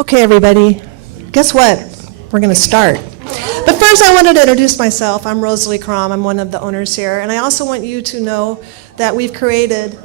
Okay, everybody, guess what? We're going to start. But first, I wanted to introduce myself. I'm Rosalie Crom. I'm one of the owners here. And I also want you to know that we've created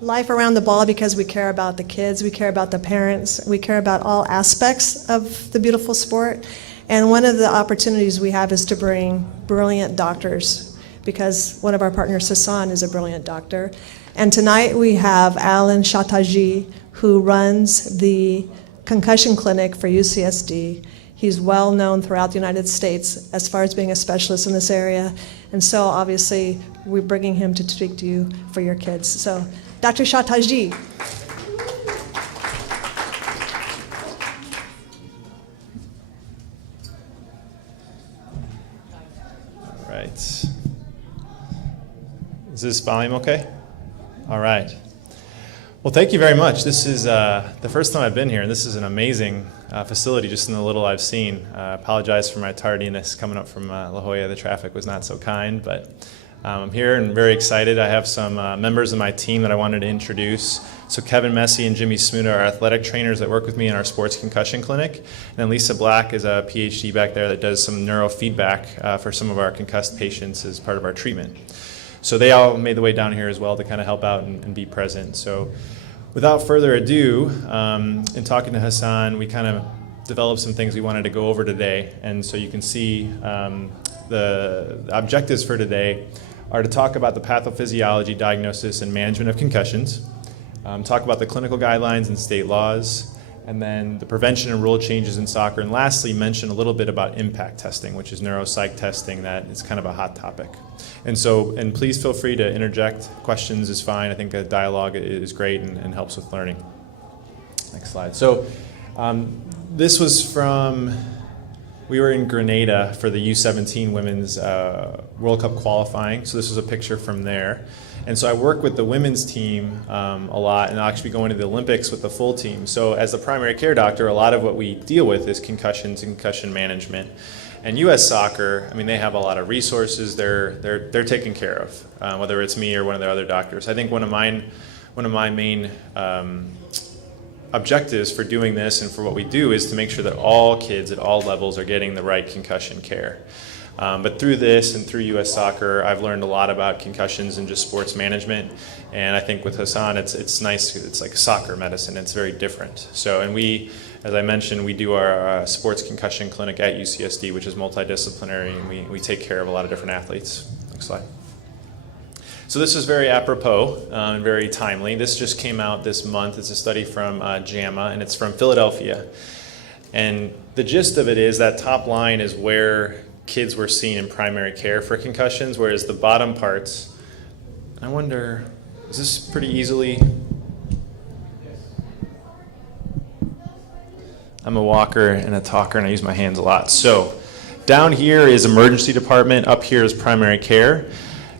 Life Around the Ball because we care about the kids, we care about the parents, we care about all aspects of the beautiful sport. And one of the opportunities we have is to bring brilliant doctors, because one of our partners, Hassan, is a brilliant doctor. And tonight we have Alan Shataji, who runs the concussion clinic for UCSD. He's well known throughout the United States as far as being a specialist in this area. And so obviously we're bringing him to speak to you for your kids. So Dr. Shataji. All right. Is this volume okay? All right. Well, thank you very much. This is the first time I've been here, and this is an amazing facility just in the little I've seen. I apologize for my tardiness coming up from La Jolla. The traffic was not so kind, but I'm here and very excited. I have some members of my team that I wanted to introduce. So Kevin Messi and Jimmy Smuda are athletic trainers that work with me in our sports concussion clinic. And then Lisa Black is a PhD back there that does some neurofeedback for some of our concussed patients as part of our treatment. So they all made the way down here as well to kind of help out and be present. So without further ado, in talking to Hassan, we kind of developed some things we wanted to go over today. And so you can see the objectives for today are to talk about the pathophysiology, diagnosis, and management of concussions, talk about the clinical guidelines and state laws, and then the prevention and rule changes in soccer, and lastly, mention a little bit about impact testing, which is neuropsych testing that is kind of a hot topic. And please feel free to interject. Questions is fine. I think a dialogue is great and helps with learning. Next slide. So this was we were in Grenada for the U17 Women's World Cup qualifying. So this was a picture from there. And so I work with the women's team a lot, and I'll actually be going to the Olympics with the full team. So as the primary care doctor, a lot of what we deal with is concussions and concussion management. And U.S. Soccer, I mean, they have a lot of resources they're taken care of, whether it's me or one of their other doctors. I think one of my main objectives for doing this and for what we do is to make sure that all kids at all levels are getting the right concussion care. But through this and through U.S. Soccer, I've learned a lot about concussions and just sports management. And I think with Hassan, it's nice. It's like soccer medicine. It's very different. So, and we, as I mentioned, we do our sports concussion clinic at UCSD, which is multidisciplinary, and we take care of a lot of different athletes. Next slide. So this is very apropos and very timely. This just came out this month. It's a study from JAMA, and it's from Philadelphia. And the gist of it is that top line is where kids were seen in primary care for concussions, whereas the bottom parts, I wonder, is this pretty easily? I'm a walker and a talker, and I use my hands a lot. So down here is emergency department, up here is primary care.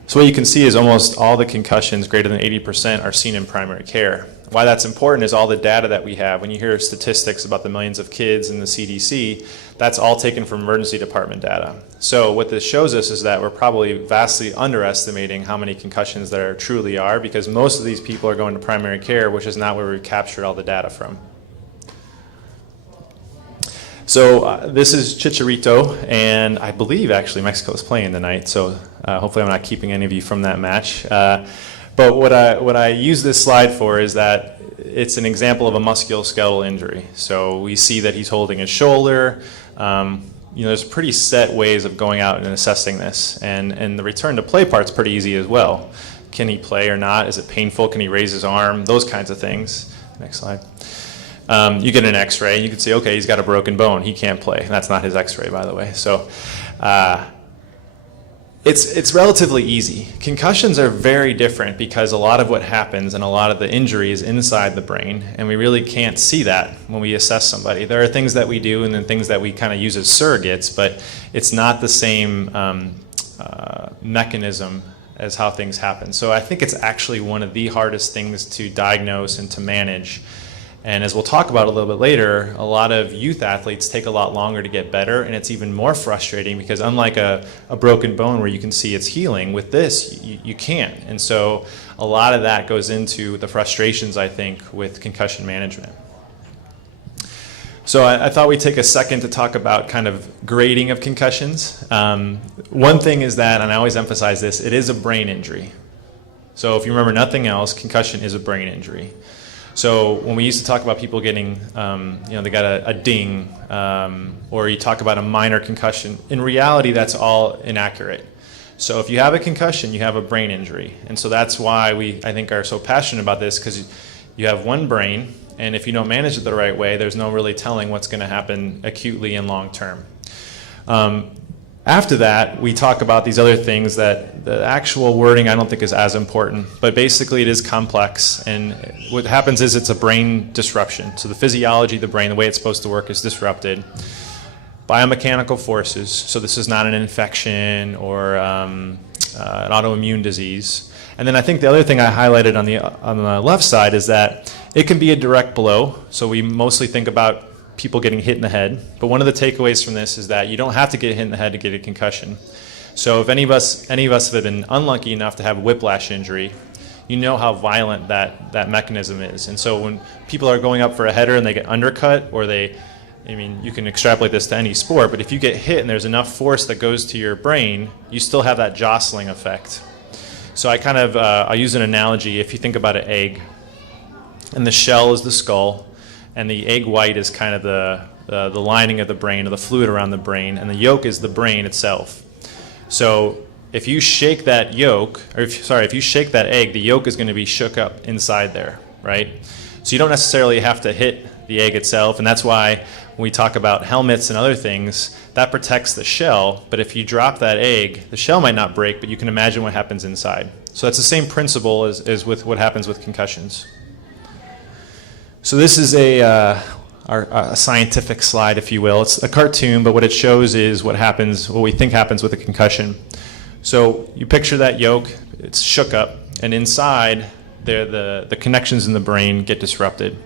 So what you can see is almost all the concussions, greater than 80%, are seen in primary care. Why that's important is all the data that we have. When you hear statistics about the millions of kids in the CDC, that's all taken from emergency department data. So what this shows us is that we're probably vastly underestimating how many concussions there truly are, because most of these people are going to primary care, which is not where we captured all the data from. So this is Chicharito, and I believe actually Mexico is playing tonight, so hopefully I'm not keeping any of you from that match. But what I use this slide for is that it's an example of a musculoskeletal injury. So we see that he's holding his shoulder. There's pretty set ways of going out and assessing this, and the return to play part's pretty easy as well. Can he play or not? Is it painful? Can he raise his arm? Those kinds of things. Next slide. You get an x-ray, and you can say, okay, he's got a broken bone, he can't play. And that's not his x-ray, by the way. So it's relatively easy. Concussions are very different because a lot of what happens and a lot of the injury is inside the brain, and we really can't see that when we assess somebody. There are things that we do and then things that we kind of use as surrogates, but it's not the same mechanism as how things happen. So I think it's actually one of the hardest things to diagnose and to manage. And as we'll talk about a little bit later, a lot of youth athletes take a lot longer to get better, and it's even more frustrating because unlike a broken bone where you can see it's healing, with this, you can't. And so a lot of that goes into the frustrations, I think, with concussion management. So I thought we'd take a second to talk about kind of grading of concussions. One thing is that, and I always emphasize this, it is a brain injury. So if you remember nothing else, concussion is a brain injury. So when we used to talk about people getting, they got a ding, or you talk about a minor concussion, in reality that's all inaccurate. So if you have a concussion, you have a brain injury. And so that's why I think, are so passionate about this, because you have one brain, and if you don't manage it the right way, there's no really telling what's going to happen acutely and long term. After that, we talk about these other things that the actual wording I don't think is as important, but basically it is complex, and what happens is it's a brain disruption. So the physiology of the brain, the way it's supposed to work, is disrupted. Biomechanical forces, so this is not an infection or an autoimmune disease. And then I think the other thing I highlighted on the left side is that it can be a direct blow. So we mostly think about people getting hit in the head. But one of the takeaways from this is that you don't have to get hit in the head to get a concussion. So if any of us have been unlucky enough to have a whiplash injury, you know how violent that mechanism is. And so when people are going up for a header and they get undercut, or you can extrapolate this to any sport, but if you get hit and there's enough force that goes to your brain, you still have that jostling effect. So I use an analogy. If you think about an egg, and the shell is the skull, and the egg white is kind of the lining of the brain, or the fluid around the brain, and the yolk is the brain itself. So if you shake that yolk, if you shake that egg, the yolk is going to be shook up inside there, right? So you don't necessarily have to hit the egg itself, and that's why when we talk about helmets and other things, that protects the shell, but if you drop that egg, the shell might not break, but you can imagine what happens inside. So that's the same principle as with what happens with concussions. So this is a scientific slide, if you will. It's a cartoon, but what it shows is what we think happens with a concussion. So you picture that yolk, it's shook up, and inside the connections in the brain get disrupted.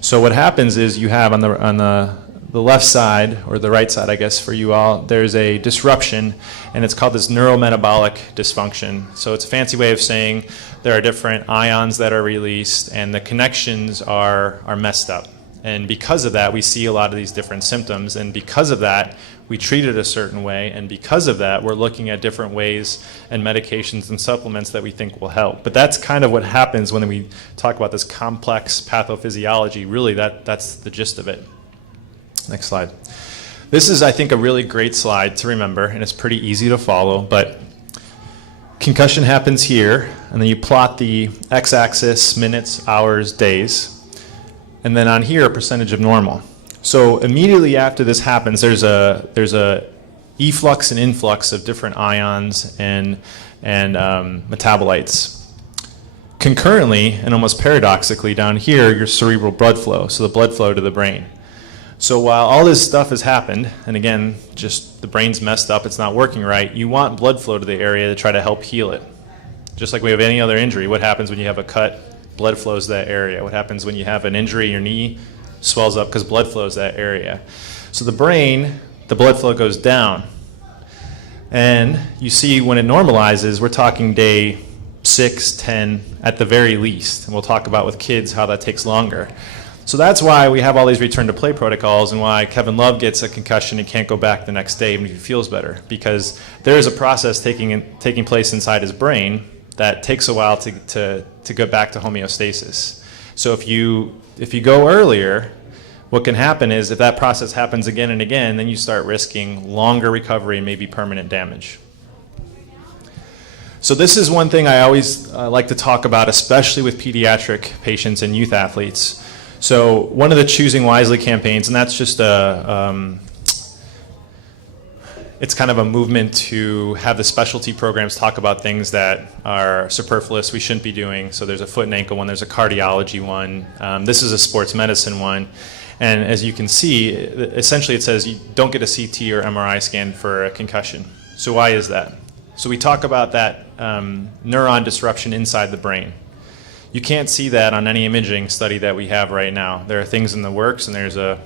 So what happens is you have on the left side, or the right side, I guess, for you all, there's a disruption, and it's called this neurometabolic dysfunction. So it's a fancy way of saying there are different ions that are released, and the connections are messed up. And because of that, we see a lot of these different symptoms, and because of that, we treat it a certain way, and because of that, we're looking at different ways and medications and supplements that we think will help. But that's kind of what happens when we talk about this complex pathophysiology. Really, that's the gist of it. Next slide. This is, I think, a really great slide to remember, and it's pretty easy to follow, but concussion happens here, and then you plot the x-axis, minutes, hours, days, and then on here, a percentage of normal. So immediately after this happens, there's a efflux and influx of different ions and metabolites. Concurrently, and almost paradoxically, down here, your cerebral blood flow, so the blood flow to the brain. So while all this stuff has happened, and again, just the brain's messed up, it's not working right, you want blood flow to the area to try to help heal it. Just like we have any other injury, what happens when you have a cut? Blood flows to that area. What happens when you have an injury in your knee? Swells up because blood flows to that area. So the brain, the blood flow goes down. And you see when it normalizes, we're talking day 6, 10 at the very least. And we'll talk about with kids how that takes longer. So that's why we have all these return to play protocols, and why Kevin Love gets a concussion and can't go back the next day even if he feels better, because there is a process taking place inside his brain that takes a while to go back to homeostasis. So if you go earlier, what can happen is if that process happens again and again, then you start risking longer recovery and maybe permanent damage. So this is one thing I always like to talk about, especially with pediatric patients and youth athletes. So one of the Choosing Wisely campaigns, and that's just it's kind of a movement to have the specialty programs talk about things that are superfluous, we shouldn't be doing. So there's a foot and ankle one, there's a cardiology one, this is a sports medicine one. And as you can see, essentially it says you don't get a CT or MRI scan for a concussion. So why is that? So we talk about that neuron disruption inside the brain. You can't see that on any imaging study that we have right now. There are things in the works, and there's a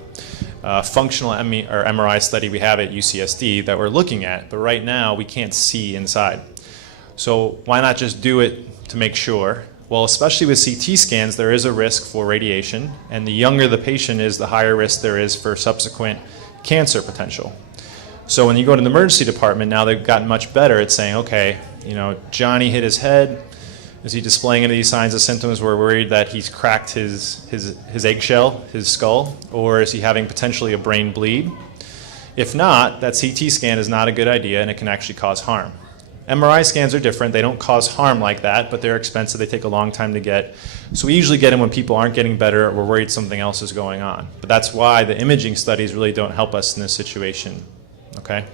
functional MRI study we have at UCSD that we're looking at, but right now we can't see inside. So why not just do it to make sure? Well, especially with CT scans, there is a risk for radiation, and the younger the patient is, the higher risk there is for subsequent cancer potential. So when you go to the emergency department, now they've gotten much better at saying, okay, Johnny hit his head. Is he displaying any of these signs and symptoms? We're worried that he's cracked his eggshell, his skull, or is he having potentially a brain bleed? If not, that CT scan is not a good idea, and it can actually cause harm. MRI scans are different. They don't cause harm like that, but they're expensive. They take a long time to get. So we usually get them when people aren't getting better or we're worried something else is going on. But that's why the imaging studies really don't help us in this situation. Okay?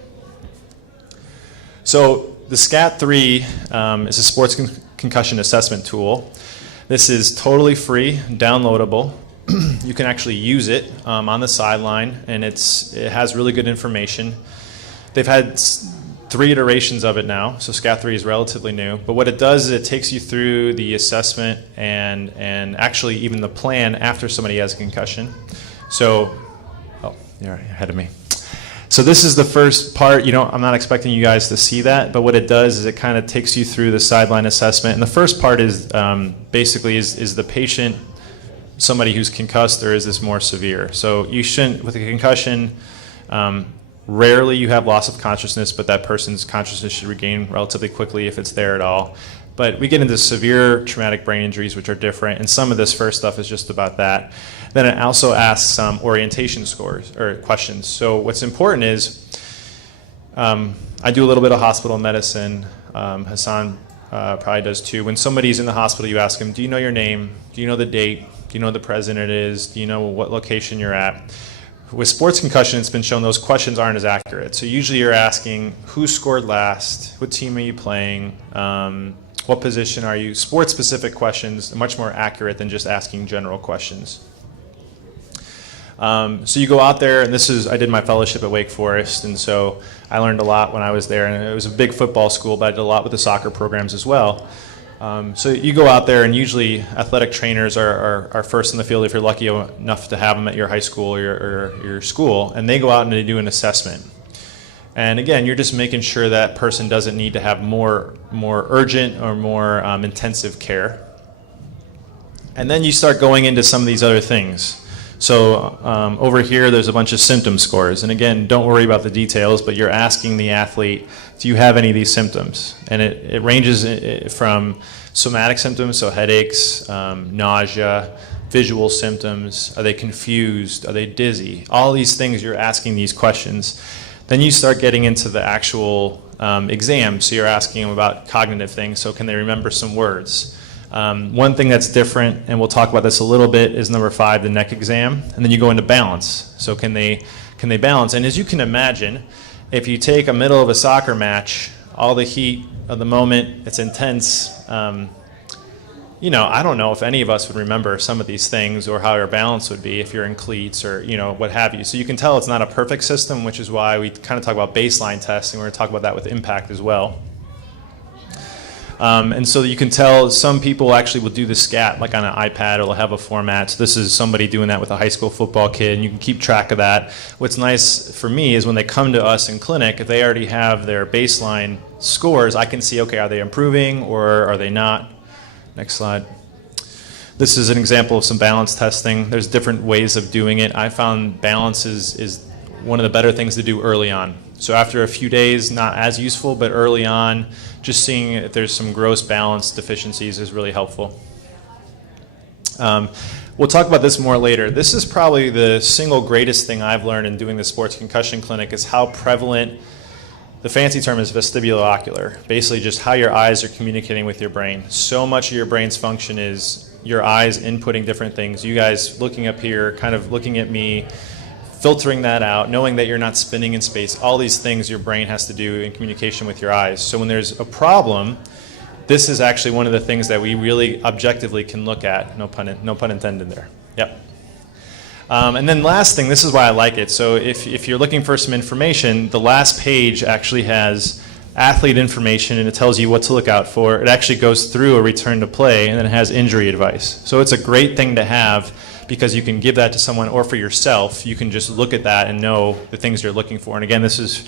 So the SCAT-3 is a sports concussion assessment tool. This is totally free, downloadable. You can actually use it on the sideline, and it has really good information. They've had 3 iterations of it now, so SCAT-3 is relatively new. But what it does is it takes you through the assessment and actually even the plan after somebody has a concussion. So, you're ahead of me. So this is the first part. I'm not expecting you guys to see that, but what it does is it kind of takes you through the sideline assessment. And the first part is basically is the patient somebody who's concussed, or is this more severe? So you shouldn't, with a concussion, rarely you have loss of consciousness, but that person's consciousness should regain relatively quickly if it's there at all. But we get into severe traumatic brain injuries, which are different, and some of this first stuff is just about that. Then it also asks some orientation scores or questions. So what's important is I do a little bit of hospital medicine. Hassan probably does too. When somebody's in the hospital, you ask them, do you know your name? Do you know the date? Do you know who the president is? Do you know what location you're at? With sports concussion, it's been shown those questions aren't as accurate. So usually you're asking, who scored last? What team are you playing? What position are you? Sports-specific questions are much more accurate than just asking general questions. So you go out there, and I did my fellowship at Wake Forest, and so I learned a lot when I was there. And it was a big football school, but I did a lot with the soccer programs as well. So you go out there, and usually athletic trainers are first in the field if you're lucky enough to have them at your high school or your school, and they go out and they do an assessment. And again, you're just making sure that person doesn't need to have more urgent or more intensive care. And then you start going into some of these other things. So over here, there's a bunch of symptom scores. And again, don't worry about the details, but you're asking the athlete, do you have any of these symptoms? And it ranges from somatic symptoms, so headaches, nausea, visual symptoms. Are they confused? Are they dizzy? All these things, you're asking these questions. Then you start getting into the actual exam. So you're asking them about cognitive things. So can they remember some words? One thing that's different, and we'll talk about this a little bit, is number 5, the neck exam. And then you go into balance. So can they balance? And as you can imagine, if you take a middle of a soccer match, all the heat of the moment, it's intense. I don't know if any of us would remember some of these things or how your balance would be if you're in cleats or, what have you. So you can tell it's not a perfect system, which is why we kind of talk about baseline testing. We're going to talk about that with impact as well. And so you can tell some people actually will do the SCAT like on an iPad, or they'll have a format. So this is somebody doing that with a high school football kid, and you can keep track of that. What's nice for me is when they come to us in clinic, if they already have their baseline scores, I can see, okay, are they improving or are they not? Next slide. This is an example of some balance testing. There's different ways of doing it. I found balance is one of the better things to do early on. So after a few days, not as useful, but early on, just seeing if there's some gross balance deficiencies is really helpful. We'll talk about this more later. This is probably the single greatest thing I've learned in doing the sports concussion clinic, is how prevalent, the fancy term is vestibulo-ocular, basically just how your eyes are communicating with your brain. So much of your brain's function is your eyes inputting different things. You guys looking up here, kind of looking at me, filtering that out, knowing that you're not spinning in space, all these things your brain has to do in communication with your eyes. So when there's a problem, this is actually one of the things that we really objectively can look at. No pun intended there. Yep. And then last thing, this is why I like it. So if you're looking for some information, the last page actually has athlete information, and it tells you what to look out for. It actually goes through a return to play, and then it has injury advice. So it's a great thing to have, because you can give that to someone, or for yourself, you can just look at that and know the things you're looking for. And again, this is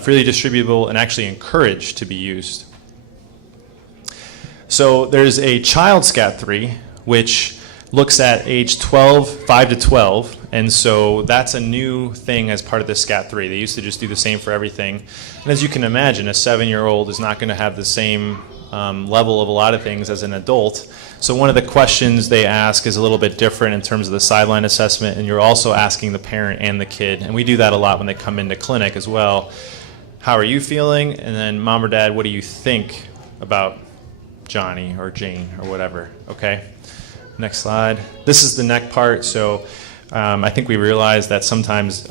freely distributable and actually encouraged to be used. So there's a child SCAT3, which looks at age 12, 5 to 12, and so that's a new thing as part of the SCAT3. They used to just do the same for everything. And as you can imagine, a 7-year-old is not going to have the same level of a lot of things as an adult. So one of the questions they ask is a little bit different in terms of the sideline assessment, and you're also asking the parent and the kid. And we do that a lot when they come into clinic as well. How are you feeling? And then, mom or dad, what do you think about Johnny or Jane or whatever? Okay. Next slide. This is the neck part. So I think we realized that sometimes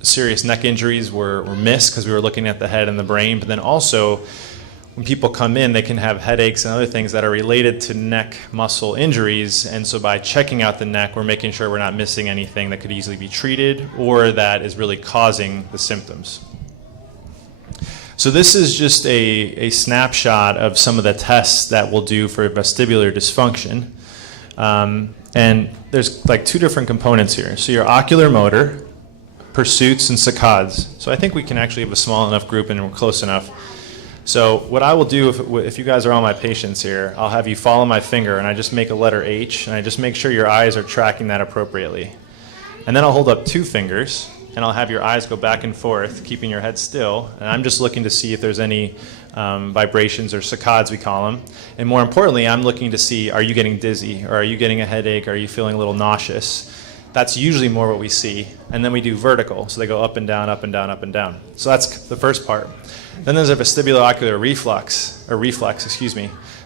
serious neck injuries were missed because we were looking at the head and the brain. But then also, when people come in, they can have headaches and other things that are related to neck muscle injuries. And so by checking out the neck, we're making sure we're not missing anything that could easily be treated or that is really causing the symptoms. So this is just a snapshot of some of the tests that we'll do for vestibular dysfunction. And there's like 2 different components here. So your ocular motor, pursuits, and saccades. So I think we can actually have a small enough group and we're close enough. So what I will do, if you guys are all my patients here, I'll have you follow my finger and I just make a letter H and I just make sure your eyes are tracking that appropriately. And then I'll hold up 2 fingers and I'll have your eyes go back and forth, keeping your head still. And I'm just looking to see if there's any vibrations or saccades, we call them. And more importantly, I'm looking to see, are you getting dizzy? Or are you getting a headache? Are you feeling a little nauseous? That's usually more what we see. And then we do vertical. So they go up and down, up and down, up and down. So that's the first part. Then there's a vestibulo-ocular reflex.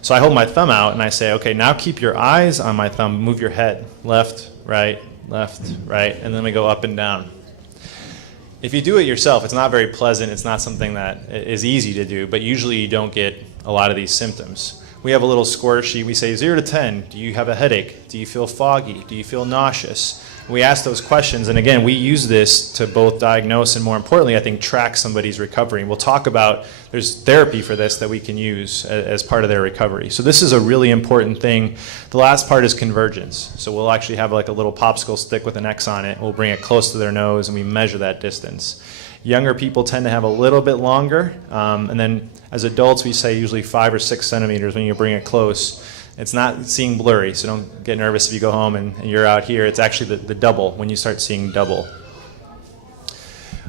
So I hold my thumb out and I say, okay, now keep your eyes on my thumb, move your head, left, right, and then we go up and down. If you do it yourself, it's not very pleasant. It's not something that is easy to do, but usually you don't get a lot of these symptoms. We have a little score sheet. We say 0 to 10. Do you have a headache? Do you feel foggy? Do you feel nauseous? We ask those questions, and again, we use this to both diagnose and, more importantly, I think, track somebody's recovery. And we'll talk about there's therapy for this that we can use as part of their recovery. So this is a really important thing. The last part is convergence. So we'll actually have like a little popsicle stick with an X on it. We'll bring it close to their nose, and we measure that distance. Younger people tend to have a little bit longer, and then as adults, we say usually 5 or 6 centimeters when you bring it close. It's not seeing blurry, so don't get nervous if you go home and you're out here. It's actually the double, when you start seeing double.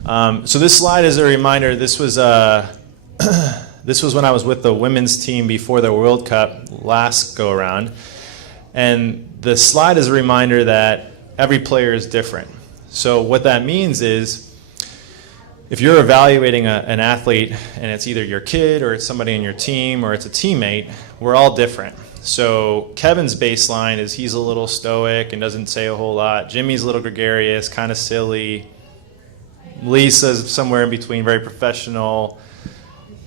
So this slide is a reminder. This was when I was with the women's team before the World Cup last go-around. And the slide is a reminder that every player is different. So what that means is, if you're evaluating an athlete and it's either your kid or it's somebody in your team or it's a teammate, we're all different. So Kevin's baseline is he's a little stoic and doesn't say a whole lot. Jimmy's a little gregarious, kind of silly. Lisa's somewhere in between, very professional.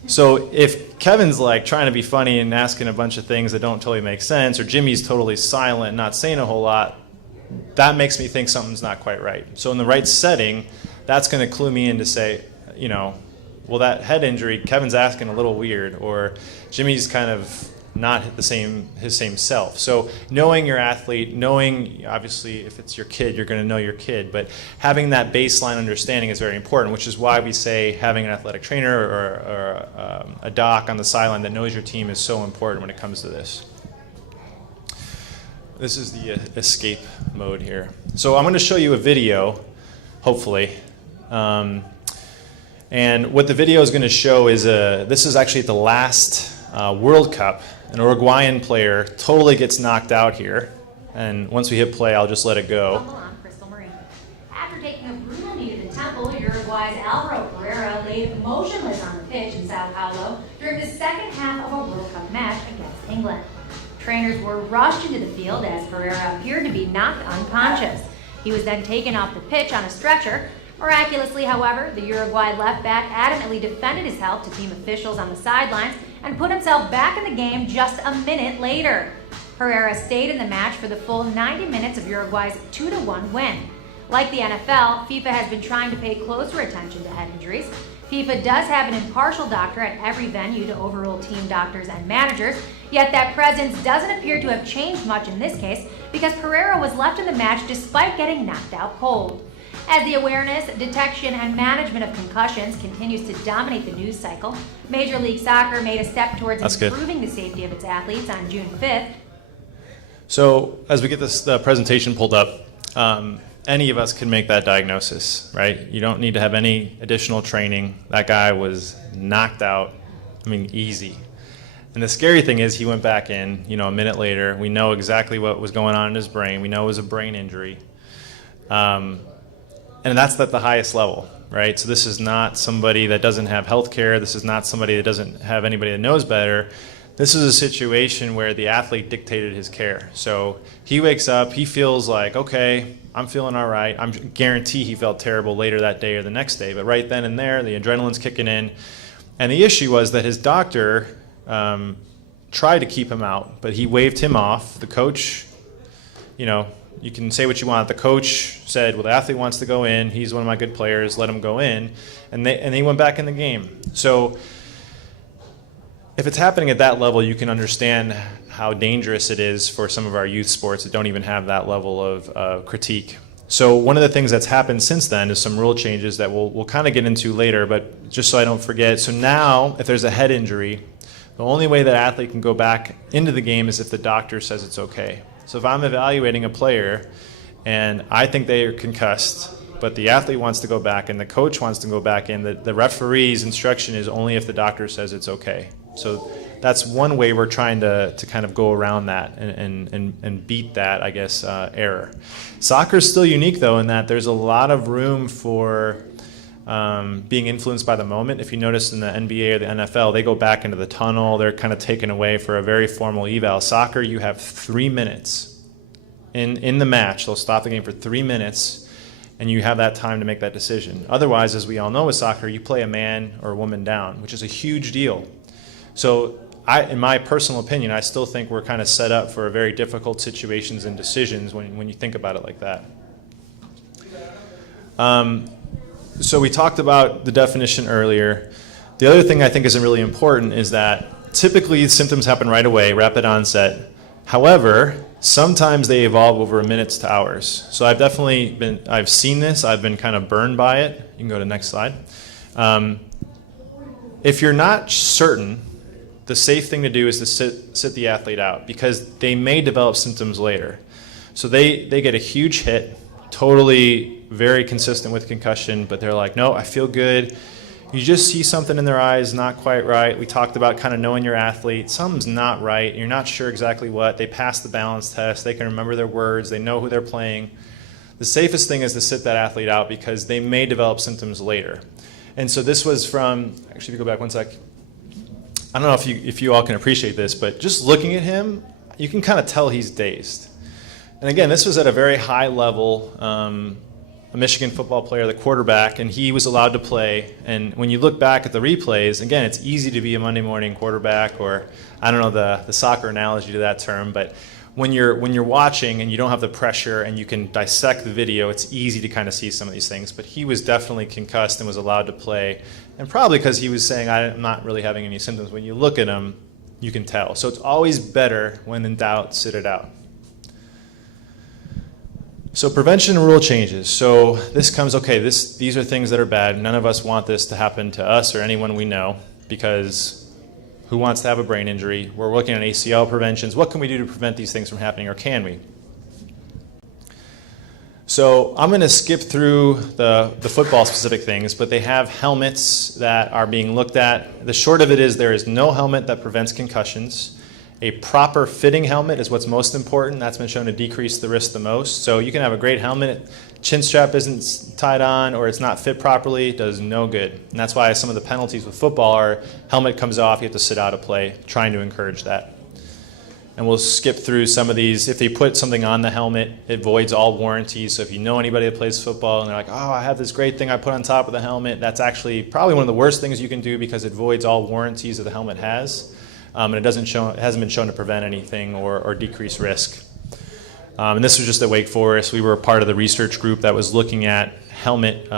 So if Kevin's like trying to be funny and asking a bunch of things that don't totally make sense, or Jimmy's totally silent, not saying a whole lot, that makes me think something's not quite right. So in the right setting, that's going to clue me in to say, well, that head injury, Kevin's asking a little weird, or Jimmy's kind of not his same self. So knowing your athlete, knowing, obviously, if it's your kid, you're going to know your kid, but having that baseline understanding is very important, which is why we say having an athletic trainer or a doc on the sideline that knows your team is so important when it comes to this. This is the escape mode here. So I'm going to show you a video, hopefully. And what the video is going to show is, this is actually at the last World Cup. An Uruguayan player totally gets knocked out here. And once we hit play, I'll just let it go. After taking a brutal knee to the temple, Uruguay's Alvaro Pereira laid motionless on the pitch in Sao Paulo during the second half of a World Cup match against England. Trainers were rushed into the field as Pereira appeared to be knocked unconscious. He was then taken off the pitch on a stretcher. Miraculously, however, the Uruguay left back adamantly defended his health to team officials on the sidelines and put himself back in the game just a minute later. Pereira stayed in the match for the full 90 minutes of Uruguay's 2-1 win. Like the NFL, FIFA has been trying to pay closer attention to head injuries. FIFA does have an impartial doctor at every venue to overrule team doctors and managers, yet that presence doesn't appear to have changed much in this case because Pereira was left in the match despite getting knocked out cold. As the awareness, detection, and management of concussions continues to dominate the news cycle, Major League Soccer made a step towards improving the safety of its athletes on June 5th. So as we get this presentation pulled up, any of us can make that diagnosis, right? You don't need to have any additional training. That guy was knocked out, easy. And the scary thing is he went back in, a minute later. We know exactly what was going on in his brain. We know it was a brain injury. And that's at the highest level, right? So this is not somebody that doesn't have health care. This is not somebody that doesn't have anybody that knows better. This is a situation where the athlete dictated his care. So he wakes up, he feels like, okay, I'm feeling all right. I guarantee he felt terrible later that day or the next day. But right then and there, the adrenaline's kicking in. And the issue was that his doctor tried to keep him out, but he waved him off. The coach, you can say what you want. The coach said, well, the athlete wants to go in. He's one of my good players. Let him go in. And he went back in the game. So if it's happening at that level, you can understand how dangerous it is for some of our youth sports that don't even have that level of critique. So one of the things that's happened since then is some rule changes that we'll kind of get into later, but just so I don't forget. So now, if there's a head injury, the only way that athlete can go back into the game is if the doctor says it's okay. So if I'm evaluating a player and I think they are concussed, but the athlete wants to go back and the coach wants to go back in, the referee's instruction is only if the doctor says it's okay. So that's one way we're trying to kind of go around that and beat that, I guess, error. Soccer is still unique, though, in that there's a lot of room for being influenced by the moment. If you notice in the NBA or the NFL, they go back into the tunnel. They're kind of taken away for a very formal eval. Soccer, you have 3 minutes in the match. They'll stop the game for 3 minutes, and you have that time to make that decision. Otherwise, as we all know with soccer, you play a man or a woman down, which is a huge deal. So in my personal opinion, I still think we're kind of set up for very difficult situations and decisions when you think about it like that. So we talked about the definition earlier. The other thing I think is really important is that typically symptoms happen right away, rapid onset. However, sometimes they evolve over minutes to hours. So I've seen this, I've been kind of burned by it. You can go to the next slide. If you're not certain, the safe thing to do is to sit the athlete out because they may develop symptoms later. So they get a huge hit, totally very consistent with concussion, but they're like, no, I feel good. You just see something in their eyes not quite right. We talked about kind of knowing your athlete. Something's not right. You're not sure exactly what. They pass the balance test. They can remember their words. They know who they're playing. The safest thing is to sit that athlete out because they may develop symptoms later. And so this was from, actually, if you go back one sec, I don't know if you all can appreciate this, but just looking at him, you can kind of tell he's dazed. And again, this was at a very high level, a Michigan football player, the quarterback, and he was allowed to play. And when you look back at the replays, again, it's easy to be a Monday morning quarterback, or I don't know the soccer analogy to that term, but when you're watching and you don't have the pressure and you can dissect the video, it's easy to kind of see some of these things. But he was definitely concussed and was allowed to play, and probably because he was saying, I'm not really having any symptoms. When you look at him, you can tell. So it's always better, when in doubt, sit it out. So prevention and rule changes. So this comes, okay, these are things that are bad. None of us want this to happen to us or anyone we know, because who wants to have a brain injury? We're looking at ACL preventions. What can we do to prevent these things from happening, or can we? So I'm going to skip through the football specific things, but they have helmets that are being looked at. The short of it is there is no helmet that prevents concussions. A proper fitting helmet is what's most important. That's been shown to decrease the risk the most. So you can have a great helmet, chin strap isn't tied on, or it's not fit properly, it does no good. And that's why some of the penalties with football are helmet comes off, you have to sit out of play, trying to encourage that. And we'll skip through some of these. If they put something on the helmet, it voids all warranties. So if you know anybody that plays football and they're like, oh, I have this great thing I put on top of the helmet, that's actually probably one of the worst things you can do because it voids all warranties that the helmet has. And it hasn't been shown to prevent anything or decrease risk. And this was just at Wake Forest. We were a part of the research group that was looking at helmet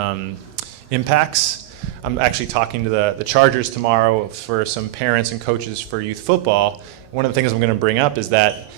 impacts. I'm actually talking to the Chargers tomorrow for some parents and coaches for youth football. One of the things I'm going to bring up is that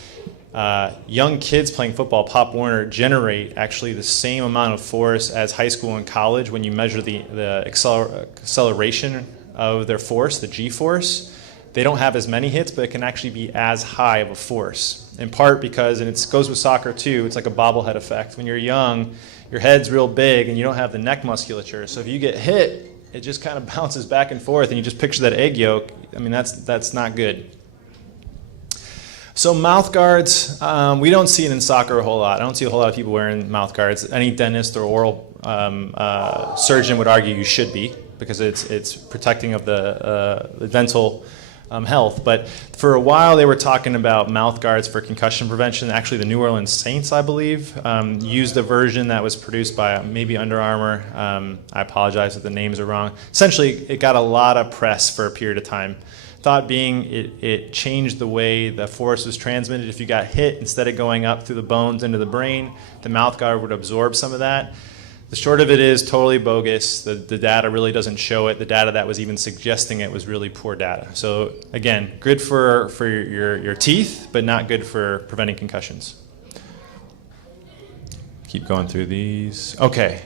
young kids playing football, Pop Warner, generate actually the same amount of force as high school and college when you measure the acceleration of their force, the G-force. They don't have as many hits, but it can actually be as high of a force. In part because, and it goes with soccer too, it's like a bobblehead effect. When you're young, your head's real big and you don't have the neck musculature. So if you get hit, it just kind of bounces back and forth, and you just picture that egg yolk. I mean, that's not good. So mouth guards, we don't see it in soccer a whole lot. I don't see a whole lot of people wearing mouth guards. Any dentist or oral surgeon would argue you should be, because it's protecting of the dental health. But for a while they were talking about mouth guards for concussion prevention. Actually, the New Orleans Saints, I believe, used a version that was produced by maybe Under Armour. I apologize if the names are wrong. Essentially, it got a lot of press for a period of time. Thought being it changed the way the force was transmitted. If you got hit, instead of going up through the bones into the brain, the mouth guard would absorb some of that. The short of it is totally bogus. The data really doesn't show it. The data that was even suggesting it was really poor data. So again, good for your teeth, but not good for preventing concussions. Keep going through these. Okay,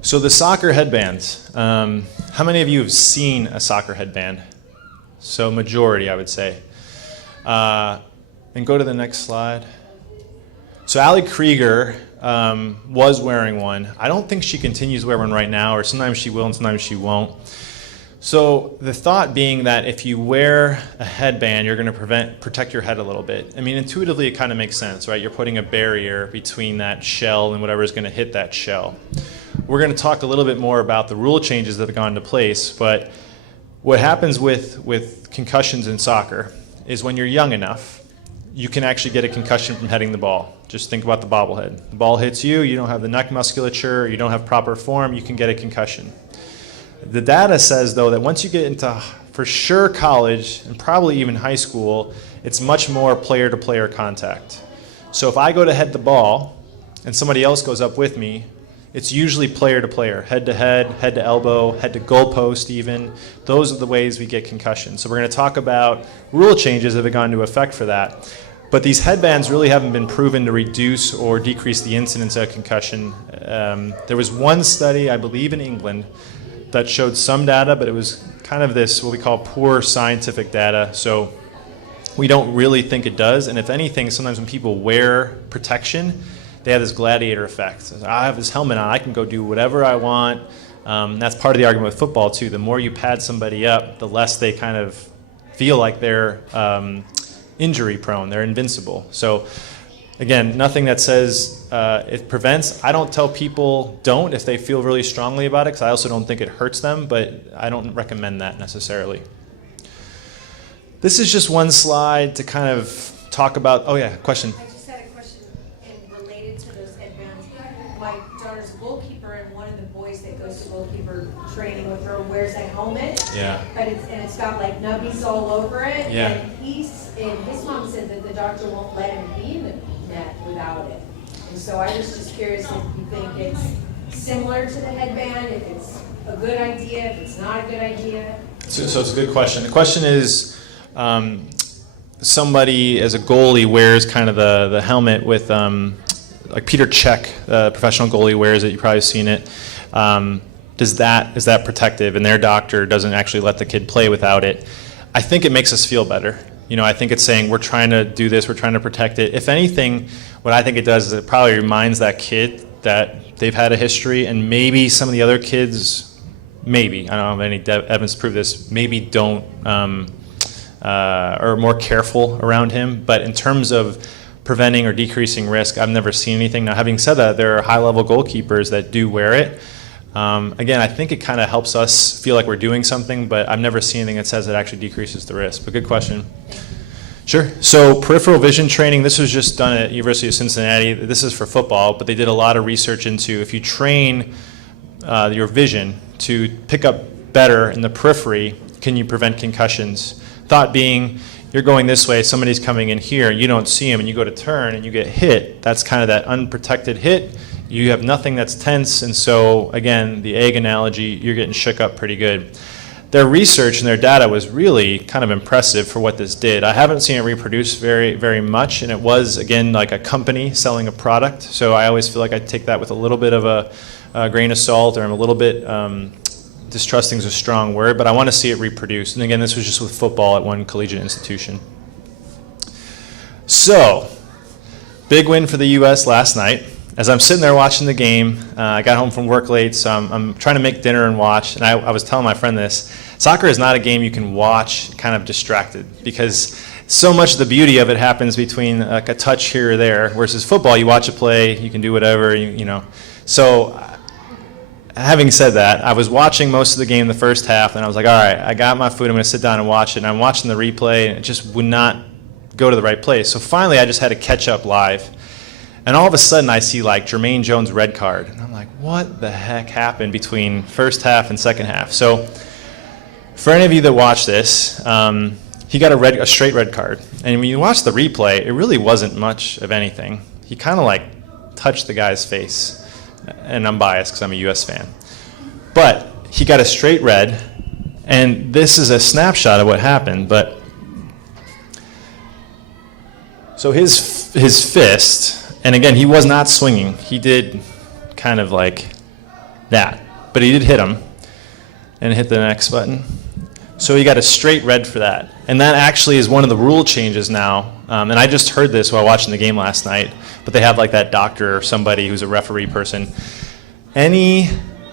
so the soccer headbands. How many of you have seen a soccer headband? So majority, I would say. And go to the next slide. So Allie Krieger was wearing one. I don't think she continues to wear one right now, or sometimes she will and sometimes she won't. So the thought being that if you wear a headband, you're going to protect your head a little bit. I mean, intuitively, it kind of makes sense, right? You're putting a barrier between that shell and whatever is going to hit that shell. We're going to talk a little bit more about the rule changes that have gone into place, but what happens with concussions in soccer is when you're young enough, you can actually get a concussion from heading the ball. Just think about the bobblehead. The ball hits you, you don't have the neck musculature, you don't have proper form, you can get a concussion. The data says, though, that once you get into, for sure, college and probably even high school, it's much more player-to-player contact. So if I go to head the ball and somebody else goes up with me, it's usually player-to-player, head-to-head, head-to-elbow, head-to-goalpost even. Those are the ways we get concussions. So we're going to talk about rule changes that have gone into effect for that. But these headbands really haven't been proven to reduce or decrease the incidence of concussion. There was one study, I believe in England, that showed some data, but it was kind of this, what we call poor scientific data. So we don't really think it does. And if anything, sometimes when people wear protection, they have this gladiator effect. So I have this helmet on, I can go do whatever I want. That's part of the argument with football too. The more you pad somebody up, the less they kind of feel like they're injury prone, they're invincible. So again, nothing that says it prevents. I don't tell people don't if they feel really strongly about it, because I also don't think it hurts them, but I don't recommend that necessarily. This is just one slide to kind of talk about, oh yeah, question. My daughter's a goalkeeper, and one of the boys that goes to goalkeeper training with her wears a helmet. Yeah. But it's got like nubbies all over it. Yeah. And his mom said that the doctor won't let him be in the net without it. And so I was just curious if you think it's similar to the headband, if it's a good idea, if it's not a good idea. So it's a good question. The question is, somebody as a goalie wears kind of the helmet with like Peter Cech, the professional goalie, wears it. You've probably seen it. Is that protective? And their doctor doesn't actually let the kid play without it. I think it makes us feel better. You know, I think it's saying we're trying to do this, we're trying to protect it. If anything, what I think it does is it probably reminds that kid that they've had a history, and maybe some of the other kids, maybe, I don't have any evidence to prove this, maybe don't, or more careful around him. But in terms of preventing or decreasing risk, I've never seen anything. Now, having said that, there are high-level goalkeepers that do wear it. Again, I think it kind of helps us feel like we're doing something, but I've never seen anything that says it actually decreases the risk. But good question. Sure. So peripheral vision training, this was just done at University of Cincinnati. This is for football, but they did a lot of research into if you train your vision to pick up better in the periphery, can you prevent concussions? Thought being, you're going this way, somebody's coming in here, you don't see him, and you go to turn and you get hit. That's kind of that unprotected hit. You have nothing that's tense, and so, again, the egg analogy, you're getting shook up pretty good. their research and their data was really kind of impressive for what this did. I haven't seen it reproduced very, very much, and it was, again, like a company selling a product. So I always feel like I take that with a little bit of a grain of salt, or I'm a little bit, distrusting is a strong word, but I want to see it reproduced. And again, this was just with football at one collegiate institution. So, big win for the U.S. last night. As I'm sitting there watching the game, I got home from work late, so I'm trying to make dinner and watch. And I was telling my friend this, soccer is not a game you can watch kind of distracted, because so much of the beauty of it happens between like a touch here or there, versus football, you watch a play, you can do whatever, you know. So having said that, I was watching most of the game the first half, and I was like, all right, I got my food, I'm going to sit down and watch it. And I'm watching the replay, and it just would not go to the right place. So finally, I just had to catch up live. And all of a sudden, I see like Jermaine Jones' red card. And I'm like, what the heck happened between first half and second half? So for any of you that watch this, he got a straight red card. And when you watch the replay, it really wasn't much of anything. He kind of like touched the guy's face. And I'm biased because I'm a U.S. fan. But he got a straight red. And this is a snapshot of what happened. But so his fist, and again, he was not swinging. He did kind of like that. But he did hit him and hit the next button. So he got a straight red for that. And that actually is one of the rule changes now. And I just heard this while watching the game last night. But they have like that doctor or somebody who's a referee person. Any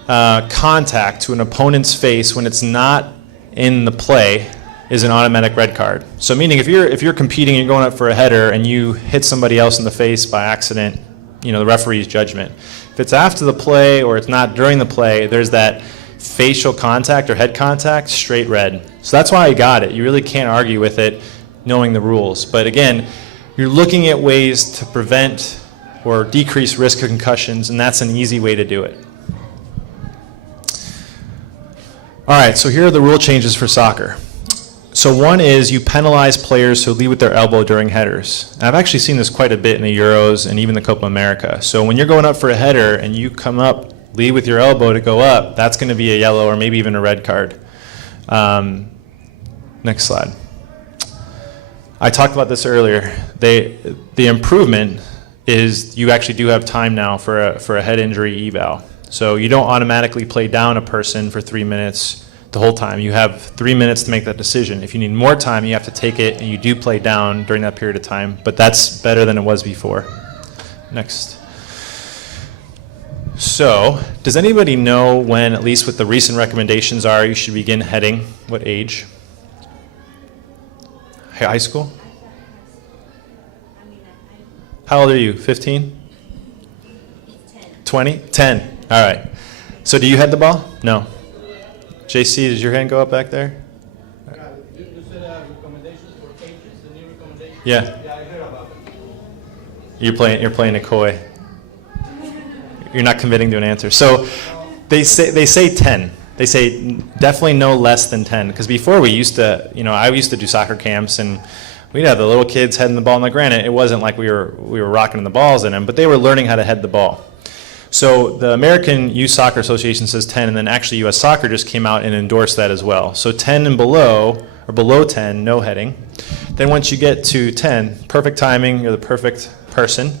contact to an opponent's face when it's not in the play is an automatic red card. So meaning if you're competing and you're going up for a header and you hit somebody else in the face by accident, you know, the referee's judgment. If it's after the play or it's not during the play, there's that facial contact or head contact, straight red. So that's why I got it. You really can't argue with it knowing the rules. But again, you're looking at ways to prevent or decrease risk of concussions, and that's an easy way to do it. All right, so here are the rule changes for soccer. So one is you penalize players who lead with their elbow during headers. And I've actually seen this quite a bit in the Euros and even the Copa America. So when you're going up for a header and you come up, lead with your elbow to go up, that's going to be a yellow or maybe even a red card. Next slide. I talked about this earlier. The improvement is you actually do have time now for a head injury eval. So you don't automatically play down a person for 3 minutes the whole time. You have 3 minutes to make that decision. If you need more time, you have to take it, and you do play down during that period of time. But that's better than it was before. Next. So, does anybody know when, at least with the recent recommendations, you should begin heading? What age? High school? How old are you? 15? 20? 10. All right. So do you head the ball? No. JC, does your hand go up back there? You said recommendations for ages, the new recommendations? Yeah. Yeah, I heard about it. You're playing a coy. You're not committing to an answer. So they say 10. They say definitely no less than 10. Because before I used to do soccer camps, and we'd have the little kids heading the ball. Now granted, it wasn't like we were rocking the balls in them, but they were learning how to head the ball. So the American Youth Soccer Association says 10, and then actually U.S. Soccer just came out and endorsed that as well. So 10 and below, or below 10, no heading. Then once you get to 10, perfect timing, you're the perfect person.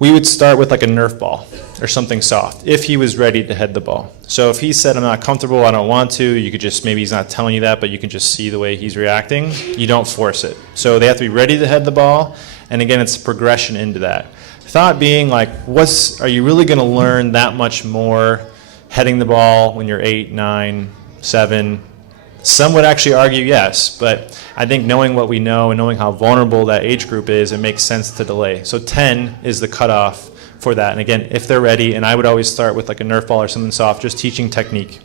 We would start with like a Nerf ball or something soft if he was ready to head the ball. So if he said, I'm not comfortable, I don't want to, you could just, maybe he's not telling you that, but you can just see the way he's reacting. You don't force it. So they have to be ready to head the ball, and again, it's a progression into that. Thought being like, are you really going to learn that much more heading the ball when you're 8, 9, 7? Some would actually argue yes, but I think knowing what we know and knowing how vulnerable that age group is, it makes sense to delay. So 10 is the cutoff for that. And again, if they're ready, and I would always start with like a Nerf ball or something soft, just teaching technique.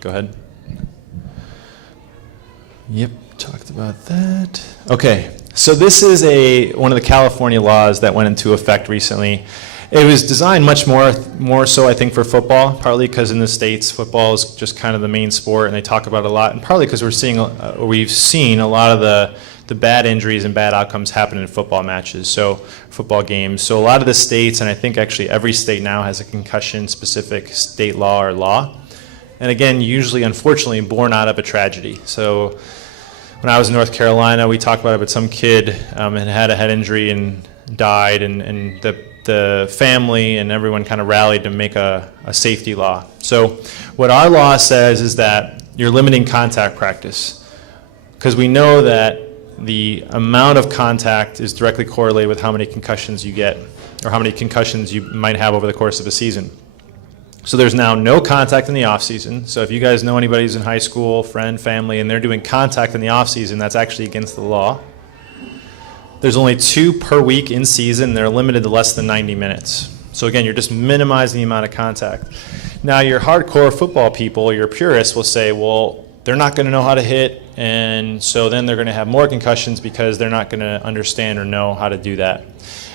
Go ahead. Yep, talked about that. Okay, so this is one of the California laws that went into effect recently. It was designed much more so, I think, for football, partly because in the States, football is just kind of the main sport, and they talk about it a lot, and partly because we've seen a lot of the bad injuries and bad outcomes happen in football matches, so football games. So a lot of the states, and I think actually every state now has a concussion-specific state law or law. And again, usually, unfortunately, born out of a tragedy. So when I was in North Carolina, we talked about it, but some kid had a head injury and died, and the family and everyone kind of rallied to make a safety law. So what our law says is that you're limiting contact practice, because we know that the amount of contact is directly correlated with how many concussions you get, or how many concussions you might have over the course of a season. So there's now no contact in the off season. So if you guys know anybody who's in high school, friend, family, and they're doing contact in the off season, that's actually against the law. There's only 2 per week in season. They're limited to less than 90 minutes. So again, you're just minimizing the amount of contact. Now your hardcore football people, your purists, will say, well, they're not going to know how to hit, and so then they're going to have more concussions because they're not going to understand or know how to do that.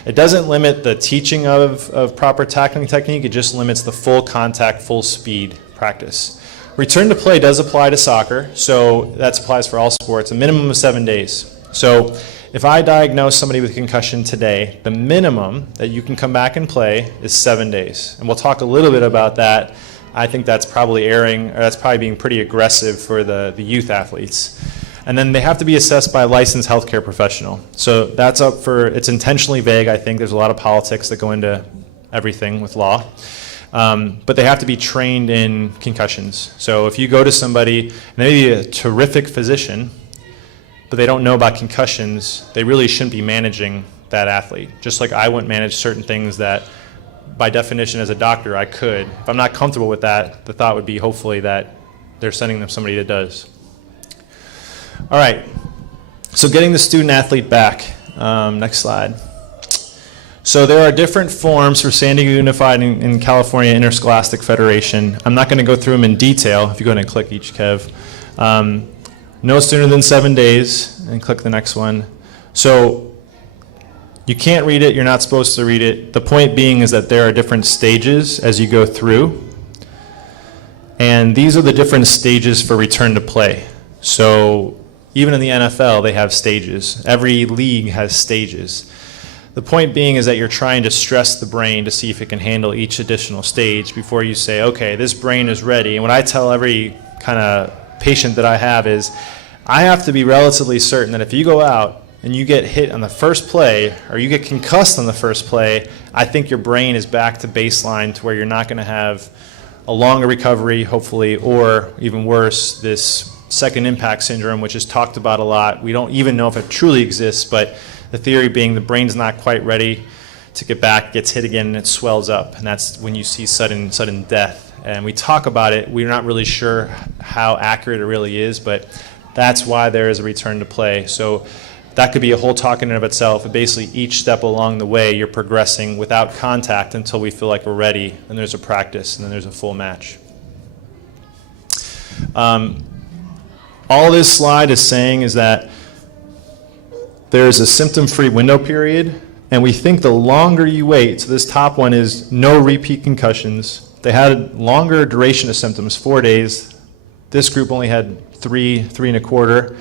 It doesn't limit the teaching of proper tackling technique, it just limits the full contact, full speed practice. Return to play does apply to soccer, so that applies for all sports, a minimum of 7 days. So if I diagnose somebody with concussion today, the minimum that you can come back and play is 7 days. And we'll talk a little bit about that. I think that's probably that's probably being pretty aggressive for the youth athletes. And then they have to be assessed by a licensed healthcare professional. So that's it's intentionally vague, I think. There's a lot of politics that go into everything with law. But they have to be trained in concussions. So if you go to somebody, and they may be a terrific physician, but they don't know about concussions, they really shouldn't be managing that athlete. Just like I wouldn't manage certain things that, by definition, as a doctor, I could. If I'm not comfortable with that, the thought would be hopefully that they're sending them somebody that does. All right, so getting the student athlete back. Next slide. So there are different forms for San Diego Unified and California Interscholastic Federation. I'm not going to go through them in detail. If you go ahead and click each, Kev. No sooner than 7 days, and click the next one. So you can't read it, you're not supposed to read it. The point being is that there are different stages as you go through. And these are the different stages for return to play. So even in the NFL, they have stages. Every league has stages. The point being is that you're trying to stress the brain to see if it can handle each additional stage before you say, okay, this brain is ready. And what I tell every kind of patient that I have is, I have to be relatively certain that if you go out and you get hit on the first play, or you get concussed on the first play, I think your brain is back to baseline to where you're not going to have a longer recovery, hopefully, or even worse, this second impact syndrome, which is talked about a lot. We don't even know if it truly exists, but the theory being the brain's not quite ready to get back, gets hit again, and it swells up, and that's when you see sudden death. And we talk about it, we're not really sure how accurate it really is, but that's why there is a return to play. So that could be a whole talk in and of itself. But basically, each step along the way, you're progressing without contact until we feel like we're ready. Then there's a practice, and then there's a full match. All this slide is saying is that there's a symptom-free window period, and we think the longer you wait, so this top one is no repeat concussions. They had longer duration of symptoms, 4 days. This group only had 3.25,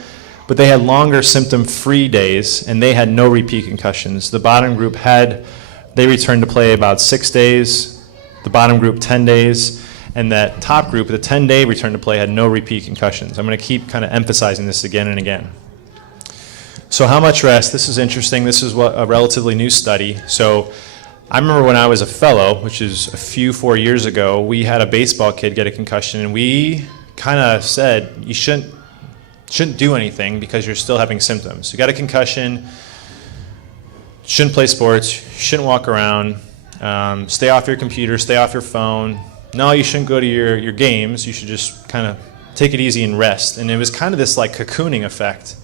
but they had longer symptom-free days, and they had no repeat concussions. The bottom group they returned to play about 6 days, the bottom group 10 days, and that top group, the 10-day return to play, had no repeat concussions. I'm going to keep kind of emphasizing this again and again. So how much rest? This is interesting. This is a relatively new study. So I remember when I was a fellow, which is 4 years ago, we had a baseball kid get a concussion, and we kind of said, you shouldn't do anything because you're still having symptoms. You got a concussion, shouldn't play sports, shouldn't walk around, stay off your computer, stay off your phone. No, you shouldn't go to your games. You should just kind of take it easy and rest. And it was kind of this like cocooning effect.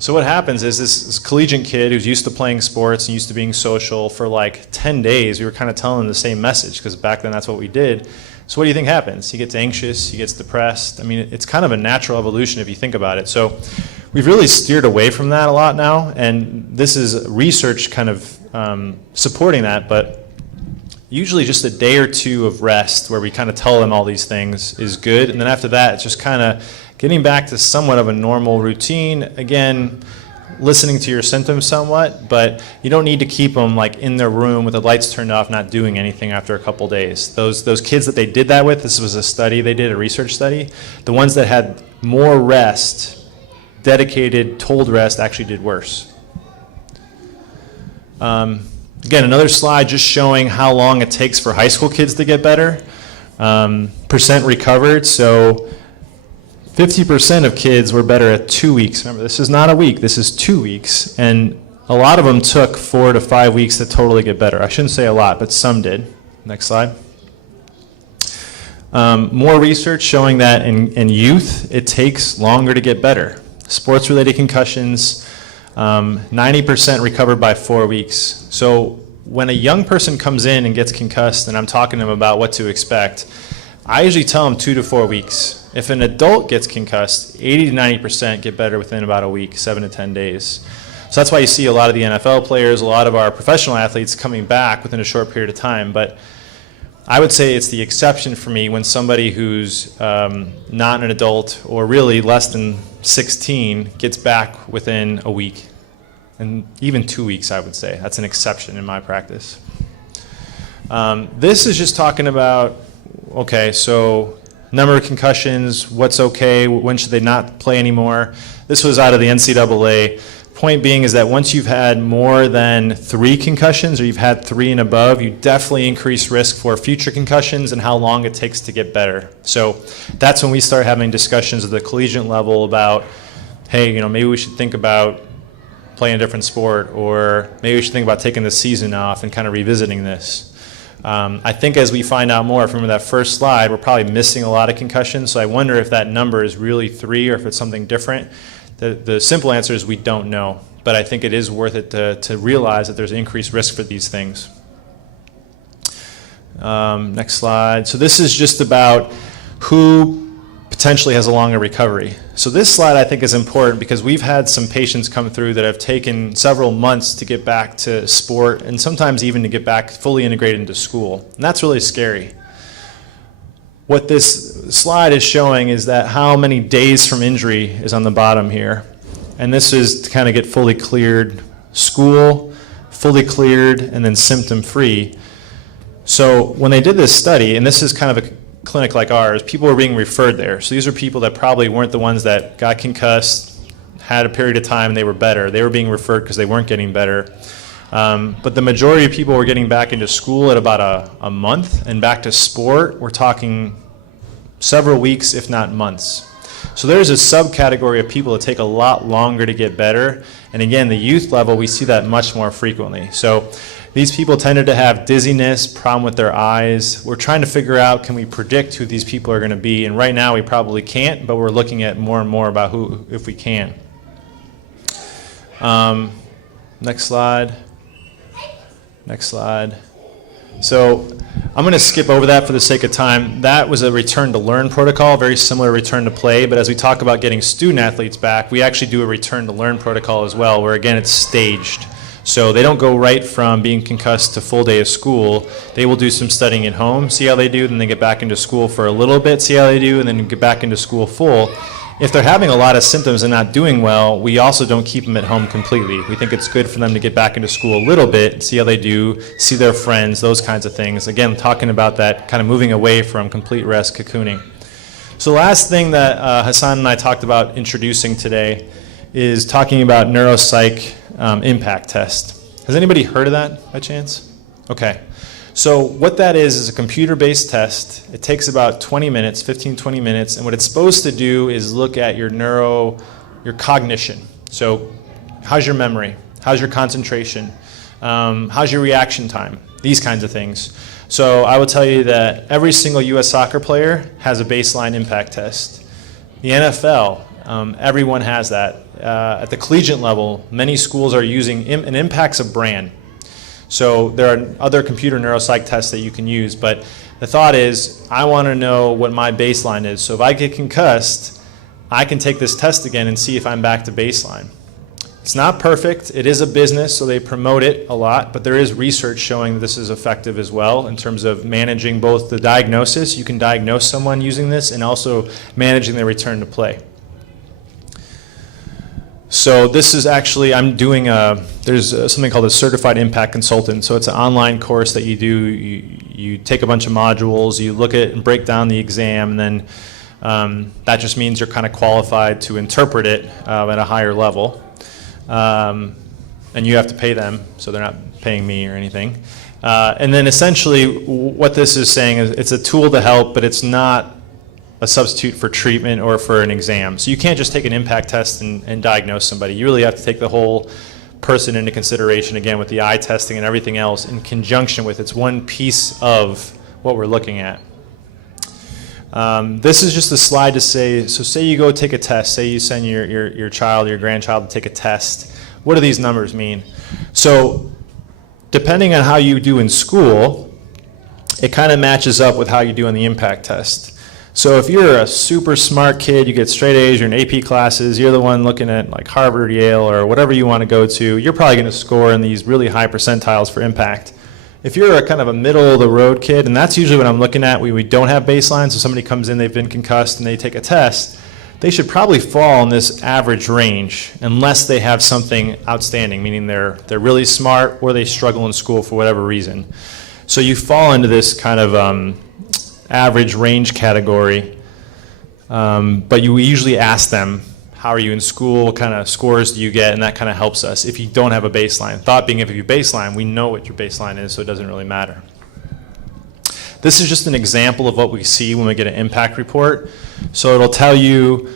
So what happens is this collegiate kid who's used to playing sports and used to being social for like 10 days, we were kind of telling him the same message because back then that's what we did. So what do you think happens? He gets anxious, he gets depressed. I mean, it's kind of a natural evolution if you think about it. So we've really steered away from that a lot now, and this is research kind of supporting that, but usually just a day or two of rest where we kind of tell them all these things is good, and then after that it's just kind of getting back to somewhat of a normal routine. Again, listening to your symptoms somewhat, but you don't need to keep them like in their room with the lights turned off, not doing anything after a couple days. Those kids that they did that with, this was a study they did, a research study, the ones that had more rest, dedicated, told rest, actually did worse. Again, another slide just showing how long it takes for high school kids to get better. Percent recovered, so 50% of kids were better at 2 weeks. Remember, this is not a week, this is 2 weeks. And a lot of them took 4 to 5 weeks to totally get better. I shouldn't say a lot, but some did. Next slide. More research showing that in youth, it takes longer to get better. Sports-related concussions, 90% recovered by 4 weeks. So when a young person comes in and gets concussed and I'm talking to them about what to expect, I usually tell them 2 to 4 weeks. If an adult gets concussed, 80 to 90% get better within about a week, 7 to 10 days. So that's why you see a lot of the NFL players, a lot of our professional athletes coming back within a short period of time. But I would say it's the exception for me when somebody who's not an adult or really less than 16 gets back within a week. And even 2 weeks, I would say. That's an exception in my practice. This is just talking about, okay, so number of concussions, what's okay, when should they not play anymore. This was out of the NCAA. Point being is that once you've had more than 3 concussions or you've had 3 and above, you definitely increase risk for future concussions and how long it takes to get better. So that's when we start having discussions at the collegiate level about, hey, maybe we should think about playing a different sport, or maybe we should think about taking the season off and kind of revisiting this. I think as we find out more from that first slide, we're probably missing a lot of concussions, so I wonder if that number is really 3 or if it's something different. The simple answer is we don't know, but I think it is worth it to realize that there's increased risk for these things. Next slide. So this is just about who potentially has a longer recovery. So this slide I think is important because we've had some patients come through that have taken several months to get back to sport and sometimes even to get back fully integrated into school. And that's really scary. What this slide is showing is that how many days from injury is on the bottom here. And this is to kind of get fully cleared school, fully cleared, and then symptom-free. So when they did this study, and this is kind of a clinic like ours, people were being referred there. So these are people that probably weren't the ones that got concussed, had a period of time, and they were better. They were being referred because they weren't getting better. But the majority of people were getting back into school at about a month, and back to sport, we're talking several weeks, if not months. So there's a subcategory of people that take a lot longer to get better. And again, the youth level, we see that much more frequently. So these people tended to have dizziness, problem with their eyes. We're trying to figure out, can we predict who these people are going to be? And right now we probably can't, but we're looking at more and more about who, if we can. Next slide. Next slide. So I'm going to skip over that for the sake of time. That was a return to learn protocol, very similar to return to play. But as we talk about getting student athletes back, we actually do a return to learn protocol as well, where again it's staged. So they don't go right from being concussed to full day of school. They will do some studying at home, see how they do, then they get back into school for a little bit, see how they do, and then get back into school full. If they're having a lot of symptoms and not doing well, we also don't keep them at home completely. We think it's good for them to get back into school a little bit, see how they do, see their friends, those kinds of things. Again, talking about that kind of moving away from complete rest, cocooning. So the last thing that Hassan and I talked about introducing today is talking about neuropsych impact test. Has anybody heard of that by chance? Okay. So what that is a computer-based test. It takes about 20 minutes, 15, 20 minutes, and what it's supposed to do is look at your cognition. So how's your memory? How's your concentration? How's your reaction time? These kinds of things. So I will tell you that every single U.S. soccer player has a baseline impact test. The NFL, everyone has that. At the collegiate level, many schools are using, and impact's a brand. So there are other computer neuropsych tests that you can use, but the thought is I want to know what my baseline is. So if I get concussed, I can take this test again and see if I'm back to baseline. It's not perfect. It is a business, so they promote it a lot, but there is research showing that this is effective as well in terms of managing both the diagnosis. You can diagnose someone using this and also managing their return to play. So this is actually, I'm doing there's something called a Certified Impact Consultant. So it's an online course that you do. You take a bunch of modules, you look at and break down the exam, and then that just means you're kind of qualified to interpret it at a higher level. And you have to pay them, so they're not paying me or anything. And then essentially what this is saying is it's a tool to help, but it's not a substitute for treatment or for an exam. So you can't just take an impact test and diagnose somebody. You really have to take the whole person into consideration, again, with the eye testing and everything else in conjunction with. It's one piece of what we're looking at. This is just a slide to say, so say you go take a test, say you send your child or your grandchild to take a test. What do these numbers mean? So depending on how you do in school, it kind of matches up with how you do on the impact test. So if you're a super smart kid, you get straight A's, you're in AP classes, you're the one looking at like Harvard, Yale, or whatever you want to go to, you're probably going to score in these really high percentiles for impact. If you're a kind of a middle-of-the-road kid, and that's usually what I'm looking at, we don't have baseline, so somebody comes in, they've been concussed, and they take a test, they should probably fall in this average range unless they have something outstanding, meaning they're really smart or they struggle in school for whatever reason. So you fall into this kind of average range category, but you usually ask them, how are you in school, what kind of scores do you get, and that kind of helps us if you don't have a baseline. Thought being, if you baseline, we know what your baseline is, so it doesn't really matter. This is just an example of what we see when we get an impact report. So it'll tell you,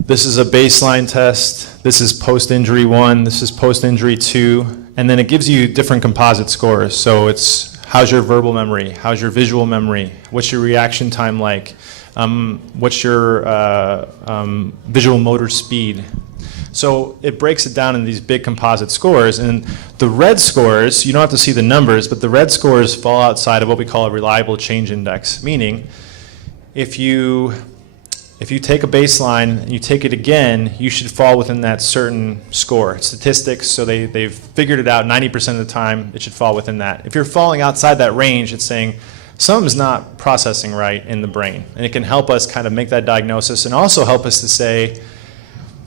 this is a baseline test, this is post-injury 1, this is post-injury 2, and then it gives you different composite scores. So it's, how's your verbal memory, how's your visual memory, what's your reaction time like, what's your visual motor speed. So it breaks it down in these big composite scores, and the red scores, you don't have to see the numbers, but the red scores fall outside of what we call a reliable change index, meaning if you take a baseline and you take it again, you should fall within that certain score. Statistics, so they've figured it out 90% of the time, it should fall within that. If you're falling outside that range, it's saying something's not processing right in the brain, and it can help us kind of make that diagnosis and also help us to say,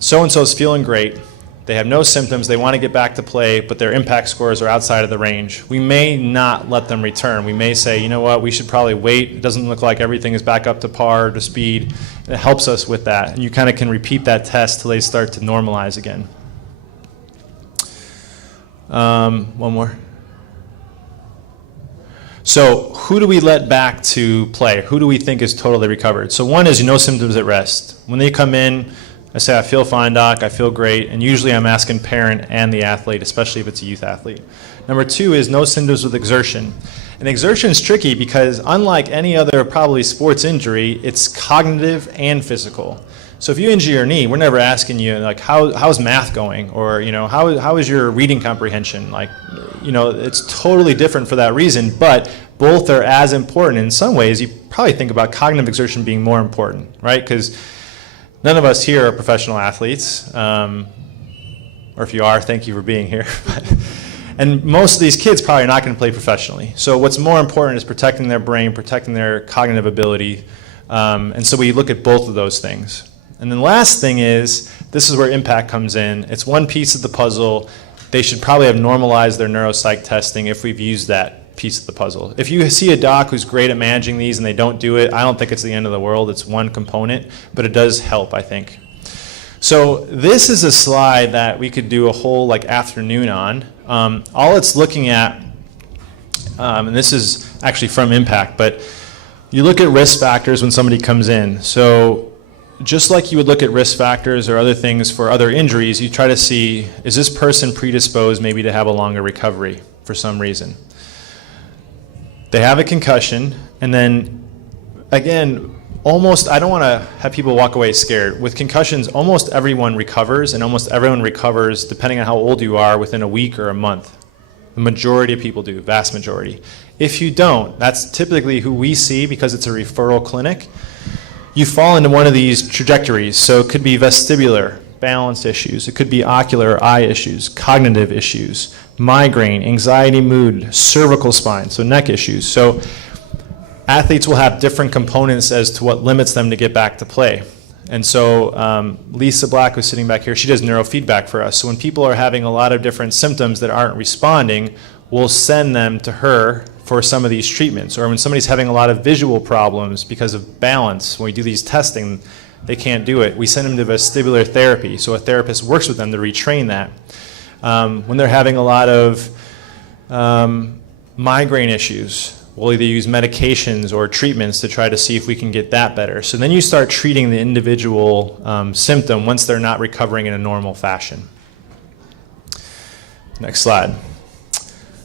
so-and-so's feeling great, they have no symptoms, they want to get back to play, but their impact scores are outside of the range. We may not let them return. We may say, you know what, we should probably wait. It doesn't look like everything is back up to par, to speed. It helps us with that. And you kind of can repeat that test till they start to normalize again. One more. So who do we let back to play? Who do we think is totally recovered? So one is no symptoms at rest. When they come in, I say, I feel fine, doc, I feel great, and usually I'm asking parent and the athlete, especially if it's a youth athlete. Number 2 is no symptoms with exertion. And exertion is tricky because unlike any other probably sports injury, it's cognitive and physical. So if you injure your knee, we're never asking you, like, how's math going? Or, you know, how is your reading comprehension? Like, you know, it's totally different for that reason, but both are as important. In some ways, you probably think about cognitive exertion being more important, right? Because none of us here are professional athletes, or if you are, thank you for being here. And most of these kids probably are not going to play professionally. So what's more important is protecting their brain, protecting their cognitive ability, and so we look at both of those things. And then the last thing is, this is where impact comes in. It's one piece of the puzzle. They should probably have normalized their neuropsych testing if we've used that piece of the puzzle. If you see a doc who's great at managing these and they don't do it, I don't think it's the end of the world. It's one component, but it does help, I think. So this is a slide that we could do a whole like afternoon on. All it's looking at, and this is actually from Impact, but you look at risk factors when somebody comes in. So just like you would look at risk factors or other things for other injuries, you try to see, is this person predisposed maybe to have a longer recovery for some reason? They have a concussion, and then, again, I don't want to have people walk away scared. With concussions, almost everyone recovers, and almost everyone recovers, depending on how old you are, within a week or a month. The majority of people do, vast majority. If you don't, that's typically who we see because it's a referral clinic. You fall into one of these trajectories, so it could be vestibular, balance issues. It could be ocular, eye issues, cognitive issues, migraine, anxiety, mood, cervical spine, so neck issues. So athletes will have different components as to what limits them to get back to play. And so Lisa Black, who's sitting back here, she does neurofeedback for us. So when people are having a lot of different symptoms that aren't responding, we'll send them to her for some of these treatments. Or when somebody's having a lot of visual problems because of balance, when we do these testing, they can't do it. We send them to vestibular therapy. So a therapist works with them to retrain that. When they're having a lot of migraine issues, we'll either use medications or treatments to try to see if we can get that better. So then you start treating the individual symptom once they're not recovering in a normal fashion. Next slide.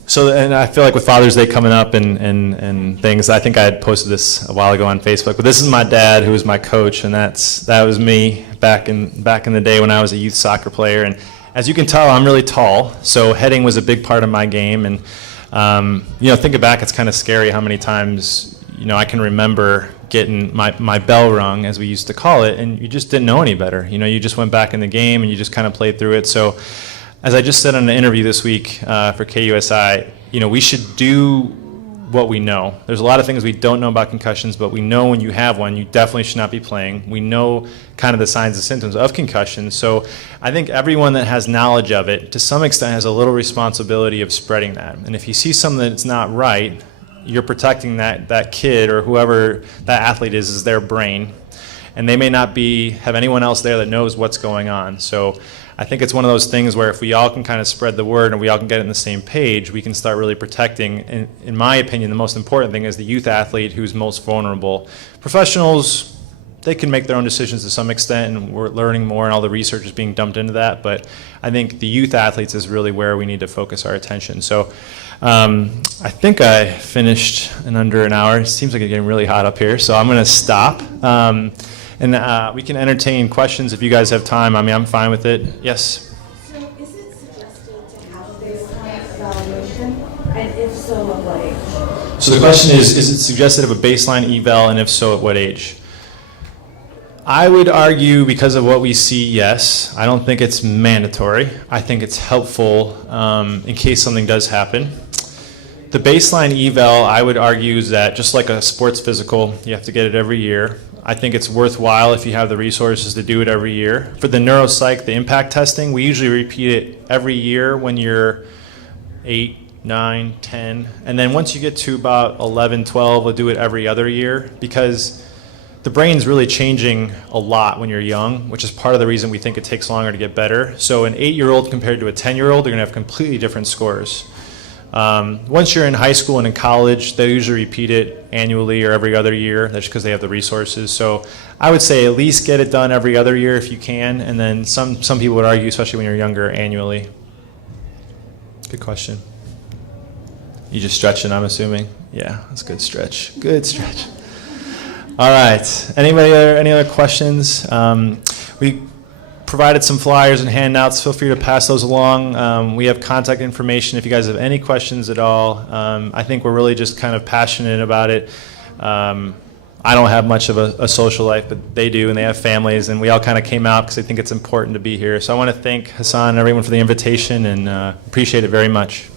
So, and I feel like with Father's Day coming up and things, I think I had posted this a while ago on Facebook, but this is my dad who was my coach, and that was me back in the day when I was a youth soccer player. And as you can tell, I'm really tall, so heading was a big part of my game. And thinking back, it's kind of scary how many times, I can remember getting my bell rung, as we used to call it, and you just didn't know any better. You just went back in the game and you just kind of played through it. So as I just said in an interview this week for KUSI, we should do what we know. There's a lot of things we don't know about concussions, but we know when you have one, you definitely should not be playing. We know kind of the signs and symptoms of concussions. So I think everyone that has knowledge of it, to some extent, has a little responsibility of spreading that. And if you see something that's not right, you're protecting that kid or whoever that athlete is their brain. And they may not have anyone else there that knows what's going on. So I think it's one of those things where if we all can kind of spread the word and we all can get on the same page, we can start really protecting. And in my opinion, the most important thing is the youth athlete who's most vulnerable. Professionals, they can make their own decisions to some extent, and we're learning more and all the research is being dumped into that. But I think the youth athletes is really where we need to focus our attention. So I think I finished in under an hour. It seems like it's getting really hot up here, so I'm going to stop. And we can entertain questions if you guys have time. I mean, I'm fine with it. Yes? So is it suggested to have a baseline evaluation? And if so, at what age? So the question is it suggested of a baseline eval, and if so, at what age? I would argue, because of what we see, yes. I don't think it's mandatory. I think it's helpful in case something does happen. The baseline eval, I would argue, is that just like a sports physical, you have to get it every year. I think it's worthwhile if you have the resources to do it every year. For the neuropsych, the impact testing, we usually repeat it every year when you're 8, 9, 10. And then once you get to about 11, 12, we'll do it every other year, because the brain's really changing a lot when you're young, which is part of the reason we think it takes longer to get better. So an 8-year-old compared to a 10-year-old, they're going to have completely different scores. Once you're in high school and in college, they usually repeat it annually or every other year. That's because they have the resources. So I would say at least get it done every other year if you can, and then some people would argue, especially when you're younger, annually. Good question. You just stretching, I'm assuming? Yeah, that's a good stretch. Good stretch. All right. Any other questions? We provided some flyers and handouts. Feel free to pass those along. We have contact information if you guys have any questions at all. I think we're really just kind of passionate about it. I don't have much of a social life, but they do, and they have families, and we all kind of came out because I think it's important to be here. So I want to thank Hassan and everyone for the invitation, and appreciate it very much.